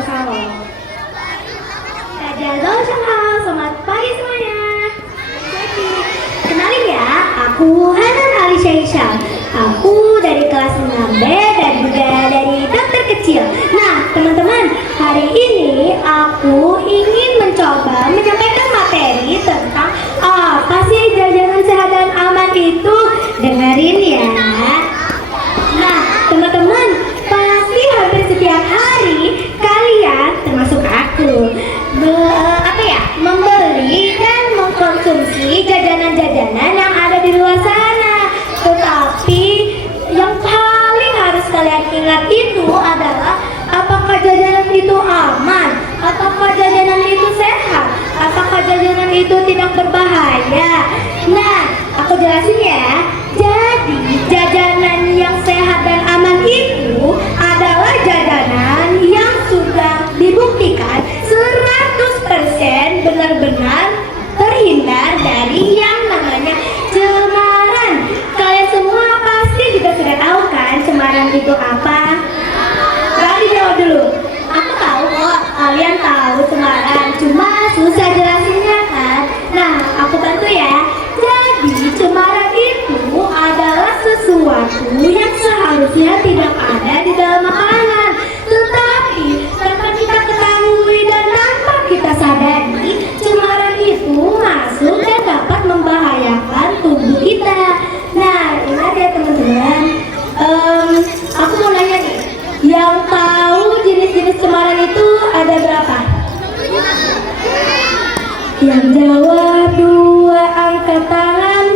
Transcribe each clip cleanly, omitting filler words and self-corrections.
Salong. Halo, selamat pagi semuanya. Jadi, kenalin ya, aku Hanan Alisha Isyam. Aku dari kelas 6B dan juga dari dokter kecil. Nah, teman-teman, hari ini aku ingin mencoba menyampaikan materi tentang apa sih jajanan sehat dan aman itu. Dengerin ya. Nah, teman-teman, pasti hampir setiap hari kalian, termasuk aku, membeli dan mengkonsumsi jajanan-jajanan yang ada di luar sana. Tetapi yang paling harus kalian ingat itu adalah apakah jajanan itu aman, apakah jajanan itu sehat, apakah jajanan itu tidak berbahaya. Nah, aku jelasin ya. Jadi jajanan yang sehat dan aman itu adalah jajanan yang sudah dibuktikan 100% benar-benar terhindar dari yang namanya cemaran. Kalian semua pasti juga sudah tahu kan cemaran itu apa? Berani jawab dulu. Aku tahu kok kalian tahu cemaran, cuma susah jelasinnya kan. Nah, aku bantu ya. Jadi cemaran itu adalah sesuatu yang seharusnya tidak ada di dalam makanan, tetapi tanpa kita ketahui dan tanpa kita sadari, cemaran itu masuk dan dapat membahayakan tubuh kita. Nah, ingat ya teman-teman, aku mau nanya nih, yang tahu jenis-jenis cemaran itu ada berapa? Yang jawab 2 angkat tangan.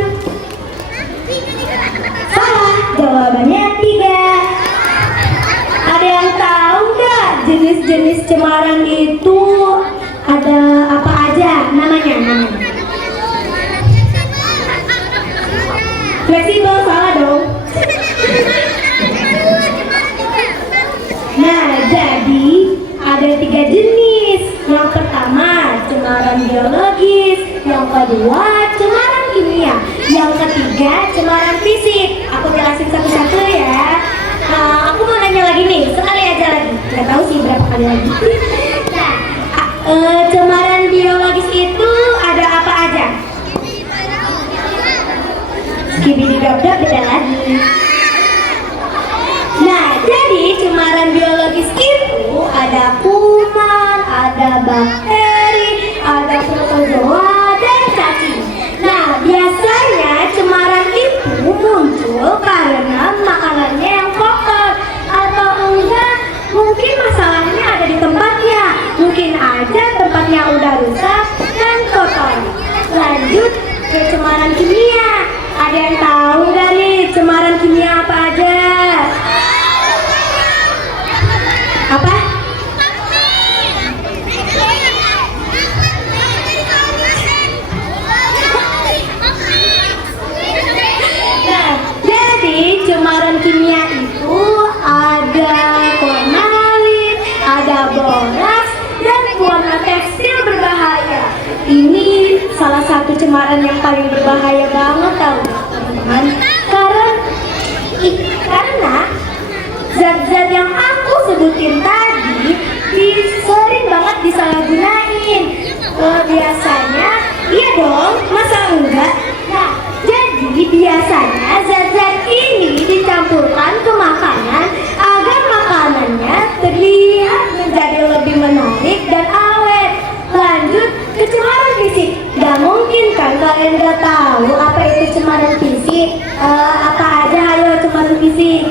Salah, jawabannya 3. Ada yang tahu nggak jenis-jenis cemaran itu ada apa aja namanya? Fleksibel, salah dong. Nah, jadi ada 3 jenis. Yang pertama cemaran biologis, yang kedua cemaran kimia, yang ketiga cemaran fisik. Aku jelasin satu-satu ya. Nah, aku mau nanya lagi nih, sekali aja lagi. Nggak tahu sih berapa kali lagi. Nah, cemaran biologis itu ada apa aja? Skibidi-dab-dab beda lagi. Nah, jadi cemaran biologis itu ada kuman, ada bakteri, ada protozoa, dan cacing. Nah, biasanya cemaran itu muncul karena makanannya yang kotor, atau enggak mungkin masalahnya ada di tempatnya. Mungkin aja tempatnya udah rusak dan kotor. Lanjut ke cemaran kimia. Ada yang tahu nggak nih cemaran kimia apa aja? Apa? Nah, jadi cemaran kimia itu ada formalin, ada borax, dan warna tekstil berbahaya. Ini salah satu cemaran yang paling berbahaya banget tahu teman-teman. Karena zat-zat yang aku sebutin tadi sering banget disalahgunain. Biasanya, iya dong, masa enggak? Nah, jadi biasanya zat-zat ini dicampurkan ke makanan agar makanannya terlihat menjadi lebih menarik dan awet. Lanjut ke cemaran fisik. Gak mungkin kan kalian gak tahu apa itu cemaran fisik? Apa aja ayo cemaran fisik?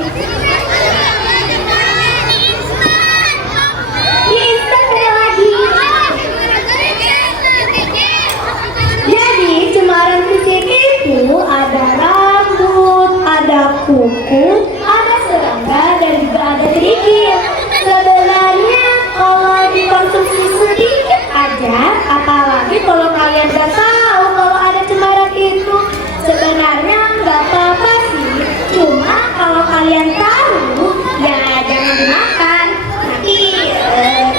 Jadi cemaran fisik itu ada rambut, ada kuku, ada serangga, dan juga ada kerikil. Sebenarnya kalau dikonsumsi sedikit aja, apalagi kalau kalian gak tahu kalau ada cemaran itu, sebenarnya nggak apa-apa sih. Cuma kalau kalian tahu, ya jangan dimakan, nanti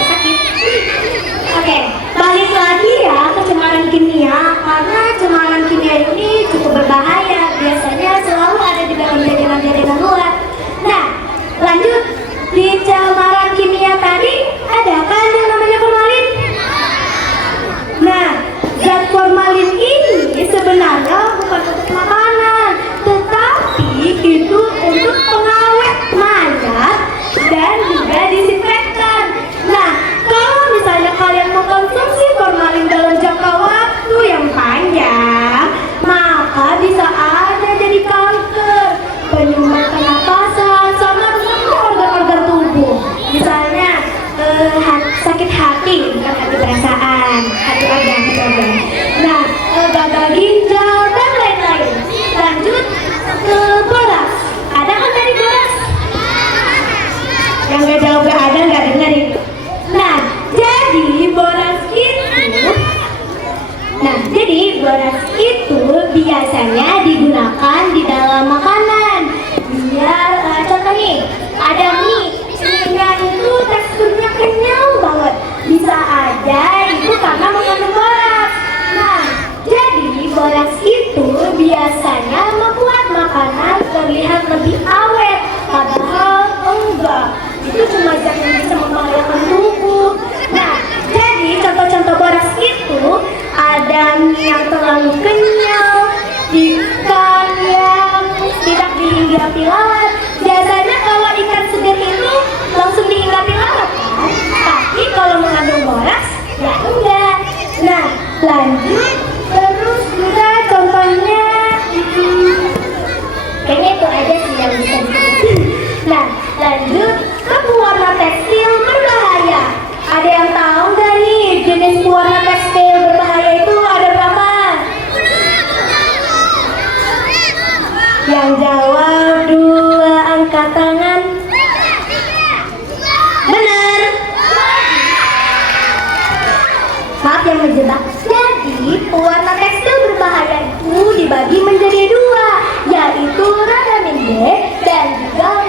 sakit. Oke, balik lagi ya ke cemaran kimia, karena cemaran kimia ini cukup berbahaya. Biasanya selalu ada di dalam jajanan-jajanan luar. yang gak jauh gak ada gak dengerin. Nah, jadi borax itu biasanya digunakan di dalam makanan. Biar contoh nih, ada mie, mie-nya itu teksturnya kenyal banget. Bisa aja itu karena mengandung borax. Nah, jadi borax itu biasanya membuat makanan terlihat lebih awet, padahal enggak. Itu cuma zat yang bisa membahayakan tubuh. Nah, jadi contoh-contoh borax itu ada mie yang terlalu kenyal, ikan yang tidak dihinggapi lalat. Biasanya kalau ikan segar itu langsung dihinggapi lalat kan? Tapi kalau mengandung borax, ya enggak. Nah, lanjut. Terus juga contohnya, kayaknya itu aja sih yang bisa disebutin. Nah, lanjut ke pewarna tekstil berbahaya. Ada yang tahu nggak nih jenis pewarna tekstil berbahaya itu ada berapa? Yang jawab 2 angkat tangan. Benar. Maaf yang menjebak. Jadi pewarna tekstil berbahaya itu dibagi menjadi 2, yaitu radamin B dan juga